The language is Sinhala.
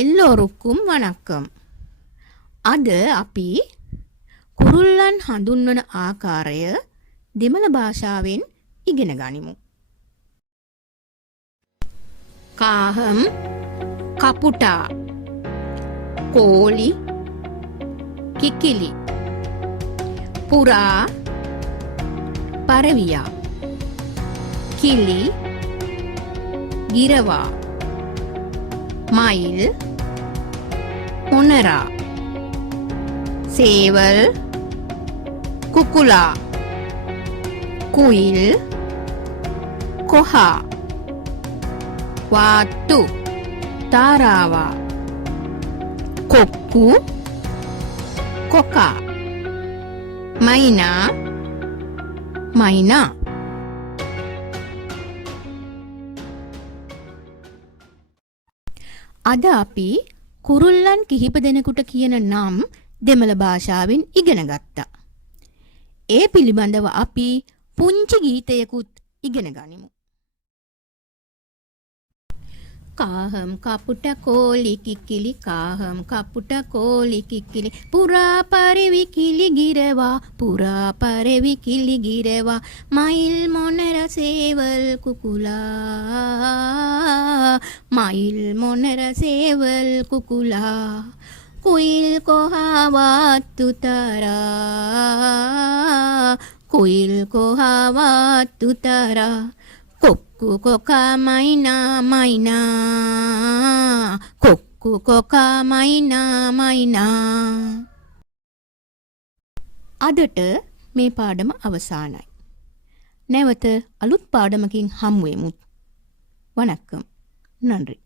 එල්ලෝරුක්කුම් වනක්කම්. අද අපි කුරුල්ලන් හඳුන්වන ආකාරය දෙමළ භාෂාවෙන් ඉගෙන ගනිමු. කාහම්, කපුටා, කෝලි, කිකිලි, පුරා, පරවියා, කිලි, ගිරවා, මයිල්, මොනරා, සේවල්, කුකුලා, කුයිල්, කොහා, වාට්ටු, තාරාවා, කොක්කු, කොකා, මයිනා, මයිනා. අද අපි කුරුල්ලන් කිහිප දෙනෙකුට කියන නම් දෙමළ භාෂාවෙන් ඉගෙන ගත්තා. ඒ පිළිබඳව අපි පුංචි ගීතයකුත් ඉගෙන ගනිමු. කාහම් කපුට කෝලි කිකිලි කාහම් කපුට කෝලි කිකිලි පුරා පරවි කිලි ගිරවා පුරා පරවි කිලි ගිරවා මයිල් මොනර සේවල් කුකුලා මයිල් මොනර සේවල් කුකුලා කුයිල් කොහා වාත්තු තරා කුයිල් කොහා වාත්තු තරා කොක්කු කොකා මයිනා මයිනා කොක්කු කොකා මයිනා මයිනා. අදට මේ පාඩම අවසానයි. නැවත අලුත් පාඩමකින් හමු වෙමු. වණක්කම්. නன்றி.